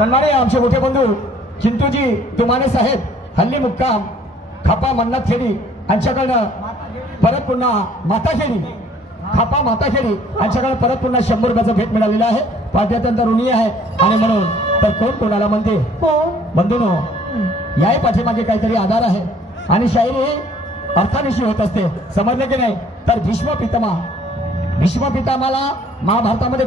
सन्माननीय आमचे मोठे बंधू चिंतूजी तुमाने साहेब हल्ली मुक्काम खापा मन्नाथ खेडी यांच्याकडनं परत पुन्हा माताखेडी खापा माताखेडी यांच्याकडे परत पुन्हा 100 रुपयाचं भेट मिळालेलं आहे. पार्टी अत्यंत ऋणी आहे आणि म्हणून तर कोण कोणाला म्हणते बंधूनो याही पाठीमागे काहीतरी आधार आहे आणि शायरी ही अर्थानिशी होत असते. समजले की नाही? तर भीष्म पितामहाला महाभारतामध्ये